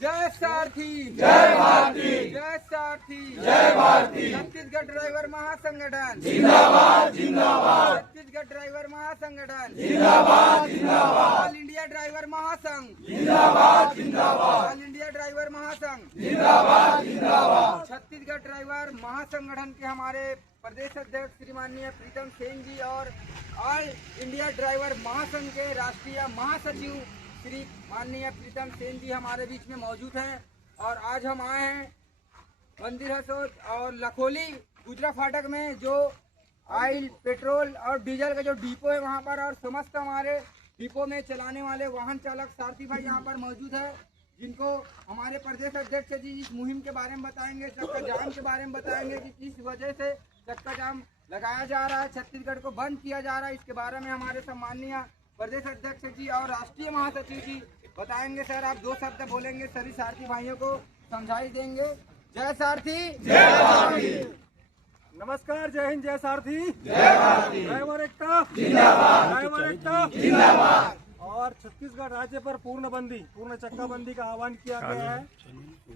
जय सारथी, जय भारती, जय सारथी, जय भारती। छत्तीसगढ़ ड्राइवर महासंगठन जिंदाबाद, जिंदाबाद। छत्तीसगढ़ ड्राइवर महासंगठन जिंदाबाद, जिंदाबाद। ऑल इंडिया ड्राइवर महासंघ जिंदाबाद, जिंदाबाद। ऑल इंडिया ड्राइवर महासंघ जिंदाबाद, जिंदाबाद। छत्तीसगढ़ ड्राइवर महासंगठन के हमारे प्रदेश अध्यक्ष श्री माननीय प्रीतम सेन जी और ऑल इंडिया ड्राइवर महासंघ के राष्ट्रीय महासचिव श्री माननीय प्रीतम सेन जी हमारे बीच में मौजूद हैं। और आज हम आए हैं मंदिर हसोद और लखोली गुजरा फाटक में जो ऑयल, पेट्रोल और डीजल का जो डिपो है वहां पर, और समस्त हमारे डिपो में चलाने वाले वाहन चालक सारथी भाई यहाँ पर मौजूद है, जिनको हमारे प्रदेश अध्यक्ष जी इस मुहिम के बारे में बताएंगे, चक्का जाम के बारे में बताएंगे कि किस वजह से चक्का जाम लगाया जा रहा है, छत्तीसगढ़ को बंद किया जा रहा है। इसके बारे में हमारे सम्माननीय प्रदेश अध्यक्ष जी और राष्ट्रीय महासचिव जी बताएंगे। सर, आप 2 शब्द बोलेंगे, सभी सारथी भाइयों को समझाई देंगे। जय सारथी, जय भारती। नमस्कार, जय हिंद, जय सारथी, जय भारती। ड्राइवर एकता जिंदाबाद, ड्राइवर एकता जिंदाबाद। और छत्तीसगढ़ राज्य पर पूर्ण चक्काबंदी का आह्वान किया गया है।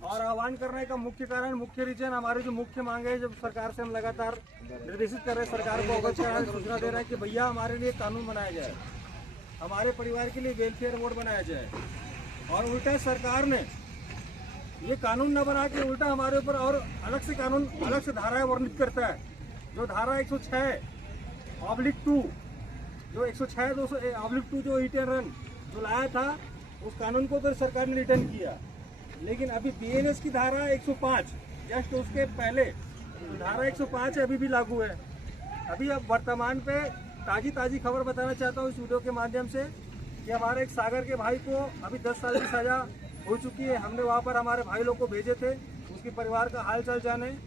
और आह्वान करने का मुख्य कारण, मुख्य रीजन, हमारी जो मुख्य मांगे है, जब सरकार से हम लगातार निर्देशित कर रहे हैं, सरकार को अवगत कराने की सूचना दे रहे हैं कि भैया हमारे लिए कानून बनाया जाए, हमारे परिवार के लिए वेलफेयर बोर्ड बनाया जाए। और उल्टा सरकार ने ये कानून न बना के उल्टा हमारे ऊपर और अलग से कानून, अलग से धाराएं वर्णित करता है। जो धारा 106/2 जो 106/2 जो हिट एंड रन जो लाया था, उस कानून को तो सरकार ने रिटर्न किया। लेकिन अभी BNS की धारा 105 जस्ट उसके पहले धारा 105 है, अभी भी लागू है। अभी अब वर्तमान पे ताजी खबर बताना चाहता हूँ इस वीडियो के माध्यम से कि हमारे एक सागर के भाई को अभी 10 साल की सजा हो चुकी है। हमने वहाँ पर हमारे भाई लोग को भेजे थे, उसके परिवार का हाल चाल जाने।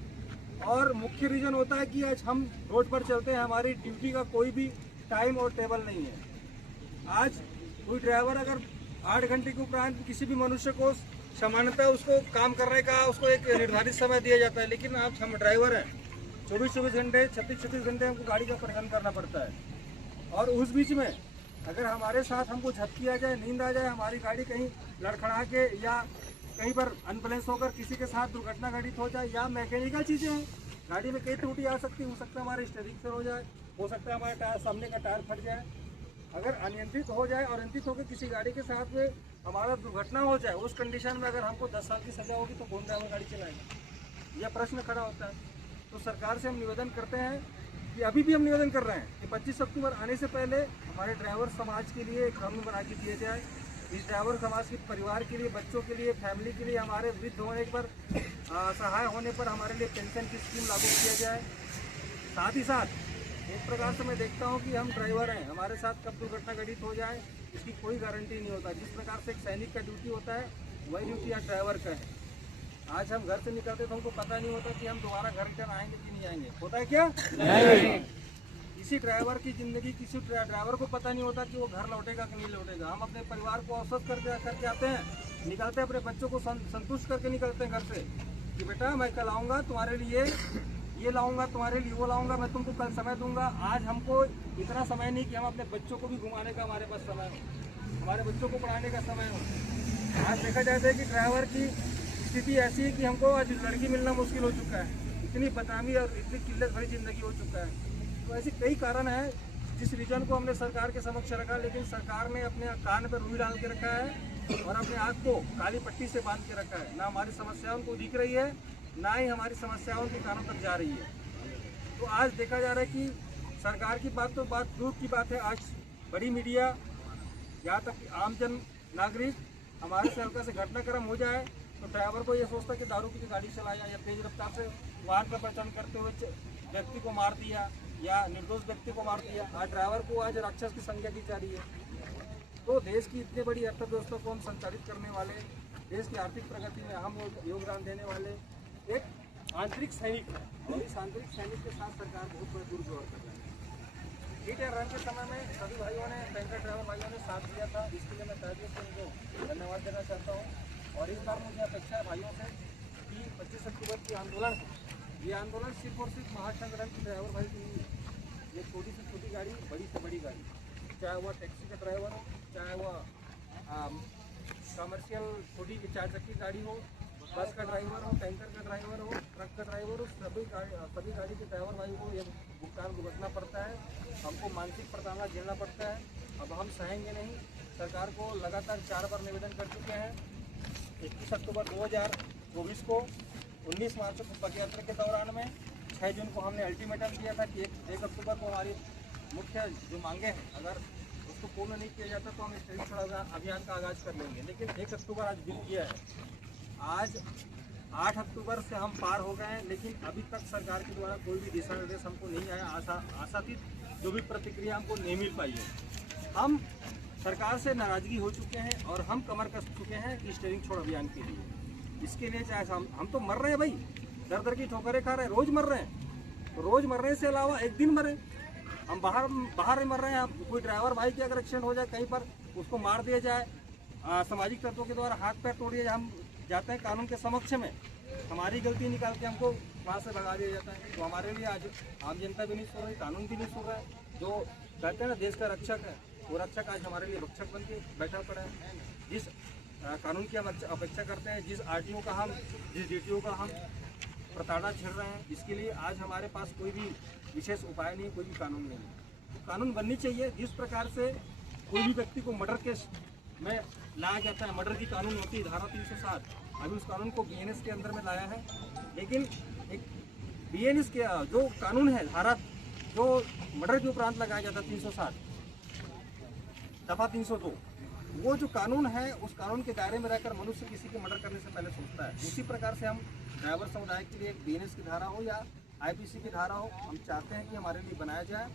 और मुख्य रीजन होता है कि आज हम रोड पर चलते हैं, हमारी ड्यूटी का कोई भी टाइम और टेबल नहीं है। आज कोई ड्राइवर अगर 8 घंटे के उपरांत किसी भी मनुष्य को सामान्यतः उसको काम करने का उसको एक निर्धारित समय दिया जाता है, लेकिन आज हम ड्राइवर हैं, 24 घंटे 36 घंटे हमको गाड़ी का परिवहन करना पड़ता है। और उस बीच में अगर हमारे साथ हमको झपकी आ जाए, नींद आ जाए, हमारी गाड़ी कहीं लड़खड़ा के या कहीं पर अनबैलेंस होकर किसी के साथ दुर्घटना घटित हो जाए, या मैकेनिकल चीज़ें हैं, गाड़ी में कई त्रुटि आ सकती है, हो सकता है हमारे स्टीयरिंग फेल हो जाए, हो सकता है हमारा टायर, सामने का टायर फट जाए। अगर अनियंत्रित हो जाए और अनियंत्रित होकर किसी गाड़ी के साथ में हमारा दुर्घटना हो जाए, उस कंडीशन में अगर हमको 10 साल की सजा होगी तो कौन ड्राइवर गाड़ी चलाएगा, यह प्रश्न खड़ा होता है। तो सरकार से हम निवेदन करते हैं कि अभी भी हम निवेदन कर रहे हैं कि 25 अक्टूबर आने से पहले हमारे ड्राइवर समाज के लिए एक कानून बना के दिया जाए। इस ड्राइवर समाज के परिवार के लिए, बच्चों के लिए, फैमिली के लिए, हमारे वृद्ध होने पर, सहाय होने पर हमारे लिए पेंशन की स्कीम लागू किया जाए। साथ ही साथ एक प्रकार से मैं देखता हूँ कि हम ड्राइवर हैं, हमारे साथ कब दुर्घटना घटित हो जाए इसकी कोई गारंटी नहीं होता। जिस प्रकार से एक सैनिक का ड्यूटी होता है, वही ड्यूटी आज ड्राइवर का है। आज हम घर से निकलते तो हमको पता नहीं होता कि हम दोबारा घर रिटर्न आएंगे कि नहीं आएंगे, होता है क्या? नहीं। किसी ड्राइवर की जिंदगी, किसी ड्राइवर को पता नहीं होता कि वो घर लौटेगा कि नहीं लौटेगा। हम अपने परिवार को आश्वस्त करके आते हैं, निकलते हैं, अपने बच्चों को संतुष्ट करके निकलते हैं घर से कि बेटा मैं कल आऊँगा तुम्हारे लिए, ये लाऊंगा तुम्हारे लिए, वो लाऊंगा, मैं तुमको कल समय दूंगा। आज हमको इतना समय नहीं कि हम अपने बच्चों को भी घुमाने का हमारे पास समय हो, हमारे बच्चों को पढ़ाने का समय हो। आज देखा जाता है कि ड्राइवर की स्थिति ऐसी है कि हमको आज लड़की मिलना मुश्किल हो चुका है, इतनी बदनामी और इतनी किल्लत भरी जिंदगी हो चुका है। तो ऐसे कई कारण हैं जिस रीजन को हमने सरकार के समक्ष रखा, लेकिन सरकार ने अपने कान पर रुई डाल के रखा है और अपने आँख को काली पट्टी से बांध के रखा है। ना हमारी समस्याओं को दिख रही है, ना ही हमारी समस्याओं के कानों तक जा रही है। तो आज देखा जा रहा है कि सरकार की बात तो बात दूर की बात है, आज बड़ी मीडिया, यहाँ तक कि आम जन नागरिक हमारे से हल्का से घटनाक्रम हो जाए तो ड्राइवर को ये सोचता कि दारू की गाड़ी चलाया या तेज रफ्तार से वाहन का परिचालन करते हुए व्यक्ति को मार दिया या निर्दोष व्यक्ति को मार दिया। आज ड्राइवर को आज राक्षस की संज्ञा दी जा रही है। तो देश की इतनी बड़ी अर्थव्यवस्था को हम संचालित करने वाले, देश की आर्थिक प्रगति में अहम योगदान देने वाले एक आंतरिक सैनिक है, और इस आंतरिक सैनिक के साथ सरकार बहुत बड़ा दुर्व्यवहार कर रही है। हिट एंड रन के समय में सभी भाइयों ने, टैंकर ड्राइवर भाइयों ने साथ दिया था, इसके लिए मैं तहे दिल से उनको धन्यवाद देना चाहता हूँ। और इस बार मुझे अपेक्षा है भाइयों से कि 25 अक्टूबर की आंदोलन ये आंदोलन सिर्फ और सिर्फ महासंगठन के ड्राइवर भाई की नहीं है। ये छोटी से छोटी गाड़ी, बड़ी से बड़ी गाड़ी, चाहे वह टैक्सी का ड्राइवर हो, चाहे वह कमर्शियल छोटी 4 चक्की गाड़ी हो, बस का ड्राइवर हो, टैंकर का ड्राइवर हो, ट्रक का ड्राइवर हो, सभी गाड़ी के ड्राइवर भाई को ये भुगतान भुगतना पड़ता है। हमको मानसिक प्रताड़ना झेलना पड़ता है। अब हम सहेंगे नहीं। सरकार को लगातार 4 बार निवेदन कर चुके हैं। 21 अक्टूबर 2024 को, 19 मार्च को पद यात्रा के दौरान में, 6 जून को हमने अल्टीमेटम दिया था कि 1 अक्टूबर को हमारी मुख्य जो मांगे हैं अगर उसको पूर्ण नहीं किया जाता तो हम स्टेरिंग छोड़ा अभियान का आगाज कर लेंगे। लेकिन 1 अक्टूबर आज बीत गया है। आज 8 अक्टूबर से हम पार हो गए हैं, लेकिन अभी तक सरकार के द्वारा कोई भी दिशा निर्देश हमको नहीं आया। आशातीत जो भी प्रतिक्रिया हमको नहीं मिल पाई है। हम सरकार से नाराजगी हो चुके हैं और हम कमर कस चुके हैं कि स्टेरिंग छोड़ अभियान के लिए। इसके लिए चाहे हम तो मर रहे हैं भाई, दर दर की ठोकरें खा रहे हैं, रोज मर रहे हैं। तो रोज मरने से अलावा एक दिन मरे, हम बाहर मर रहे हैं। कोई ड्राइवर भाई की अगर एक्सीडेंट हो जाए कहीं पर, उसको मार दिया जाए, सामाजिक तत्वों के द्वारा हाथ पैर तोड़ दिया जाए, हम जाते हैं कानून के समक्ष में, हमारी गलती निकाल के हमको वहाँ से भगा दिया जाता है। तो हमारे लिए आज आम जनता भी नहीं सुन रही, कानून भी नहीं सुन रहा है। जो कहते हैं ना देश का रक्षक है, वो रक्षक आज हमारे लिए भक्षक बन के बैठा पड़ा है। जिस कानून की हम अपेक्षा करते हैं, जिस RTO का हम, जिस DTO का हम प्रताड़ना झेल रहे हैं, इसके लिए आज हमारे पास कोई भी विशेष उपाय नहीं, कोई भी कानून नहीं है। कानून बननी चाहिए। जिस प्रकार से कोई भी व्यक्ति को मर्डर केस में लाया जाता है, मर्डर की कानून होती है धारा 307, अभी उस कानून को BNS के अंदर में लाया है। लेकिन एक BNS के जो कानून है, धारा जो मर्डर के उपरांत लगाया जाता है 307 दफा 302, वो जो कानून है उस कानून के दायरे में रहकर मनुष्य किसी के मर्डर करने से पहले सोचता है। उसी प्रकार से हम ड्राइवर समुदाय के लिए एक BNS की धारा हो या IPC की धारा हो, हम चाहते हैं कि हमारे लिए बनाया जाए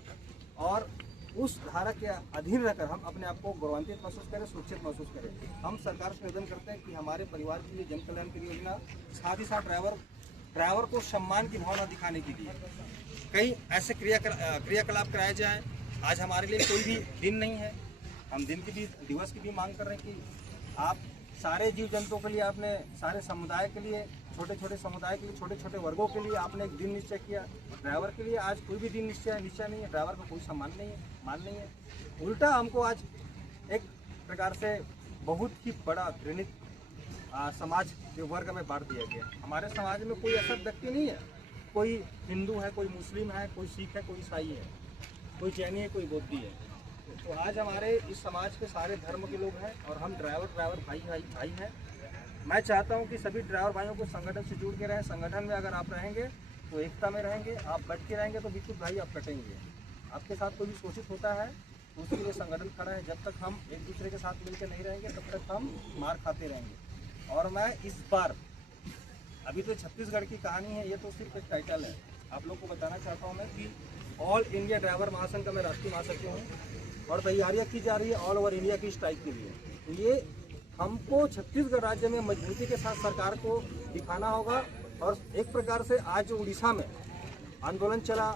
और उस धारा के अधीन रहकर हम अपने आप को गौरवान्वित महसूस करें, सुरक्षित महसूस करें। हम सरकार से निवेदन करते हैं कि हमारे परिवार के लिए जन कल्याण की योजना, साथ ही साथ ड्राइवर को सम्मान की भावना दिखाने के लिए कई ऐसे क्रियाकलाप कराए जाएँ। आज हमारे लिए कोई भी दिन नहीं है, हम दिवस की भी मांग कर रहे हैं कि आप सारे जीव जंतुओं के लिए, आपने सारे समुदाय के लिए, छोटे छोटे समुदाय के लिए, छोटे छोटे वर्गों के लिए आपने एक दिन निश्चय किया। ड्राइवर के लिए आज कोई भी दिन निश्चय नहीं है। ड्राइवर का कोई सम्मान नहीं है, मान नहीं है। उल्टा हमको आज एक प्रकार से बहुत ही बड़ा घृणित समाज के वर्ग में बांट दिया गया। हमारे समाज में कोई ऐसा व्यक्ति नहीं है, कोई हिंदू है, कोई मुस्लिम है, कोई सिख है, कोई ईसाई है, कोई जैनी है, कोई बौद्धी है। तो आज हमारे इस समाज के सारे धर्म के लोग हैं और हम ड्राइवर भाई हैं। मैं चाहता हूं कि सभी ड्राइवर भाइयों को संगठन से जुड़ के रहें। संगठन में अगर आप रहेंगे तो एकता में रहेंगे, आप बच के रहेंगे तो बिल्कुल भाई आप कटेंगे। आपके साथ कोई भी शोषित होता है तो उसके लिए संगठन खड़ा है। जब तक हम एक दूसरे के साथ मिलकर नहीं रहेंगे तब तक हम मार खाते रहेंगे। और मैं इस बार, अभी तो छत्तीसगढ़ की कहानी है, ये तो सिर्फ एक टाइटल है, आप लोग को बताना चाहता हूँ मैं कि ऑल इंडिया ड्राइवर महासंघ का मैं राष्ट्रीय महासचिव हूँ और तैयारियाँ की जा रही है ऑल ओवर इंडिया की स्ट्राइक के लिए। तो ये हमको छत्तीसगढ़ राज्य में मजबूती के साथ सरकार को दिखाना होगा। और एक प्रकार से आज जो उड़ीसा में आंदोलन चला,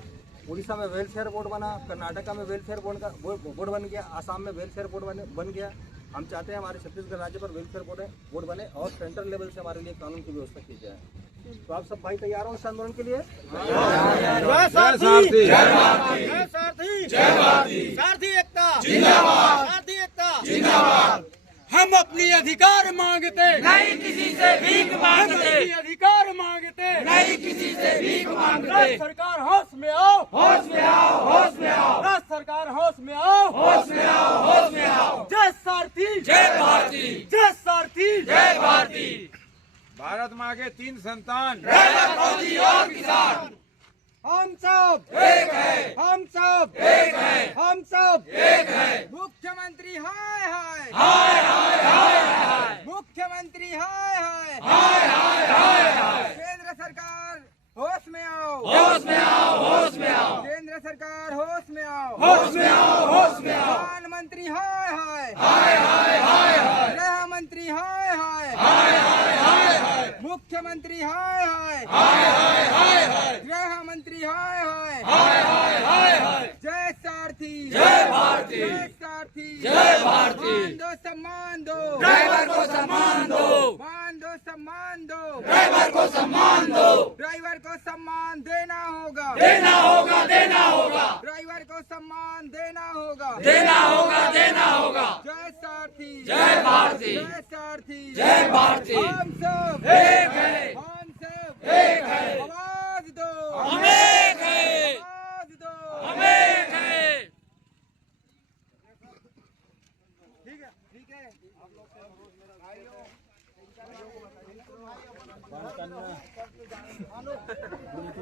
उड़ीसा में वेलफेयर बोर्ड बना, कर्नाटका में वेलफेयर बोर्ड बन गया, आसाम में वेलफेयर बोर्ड बन गया। हम चाहते हैं हमारे छत्तीसगढ़ राज्य पर वेलफेयर बोर्ड बने और सेंट्रल लेवल से हमारे लिए कानून की व्यवस्था की जाए। तो आप सब भाई तैयार हो इस आंदोलन के लिए? हम अपनी अधिकार मांगते नहीं, किसी से भीख मांगते, अधिकार मांगते नहीं, किसी से भीख मांगते। सरकार होश में आओ, होश में आओ, होश में आओ। सरकार होश में आओ, होश में आओ, होश में आओ। जय सारथी, जय भारती, जय सारथी, जय भारती। भारत माँ के 3 संतान, ड्राइवर, फौजी और किसान, हम सब एक है, हम सब एक है, हम सब एक है। मुख्यमंत्री हाय हाय हाय हाय हाय हाय, मुख्यमंत्री हाय हाय हाय हाय हाय हाय। केंद्र सरकार होश में आओ, होश में आओ, होश में आओ। केंद्र सरकार होश में आओ, होश में आओ, होश में आओ। प्रधानमंत्री हाय हाय हाय हाय हाय हाय, गृह मंत्री हाय हाय हाय हाय हाय हाय, मुख्यमंत्री हाय हाय हाय हाय हाय हाय, गृह मंत्री हाय हाय हाय हाय हाय हाय। जय सारथी, जय भारती, जय सारथी, जय भारती। मान दो सम्मान दो, ड्राइवर को सम्मान दो, मान दो सम्मान दो, ड्राइवर को सम्मान दो, ड्राइवर को सम्मान देना होगा, देना होगा, देना होगा, ड्राइवर को सम्मान देना होगा, देना होगा, देना होगा। जय सारथी, जय भारती, जय सारथी, जय भारती। हम सब एक है, हम सब एक है, आवाज दो, हम एक है, आवाज दो, हम एक है। ठीक है आप लोग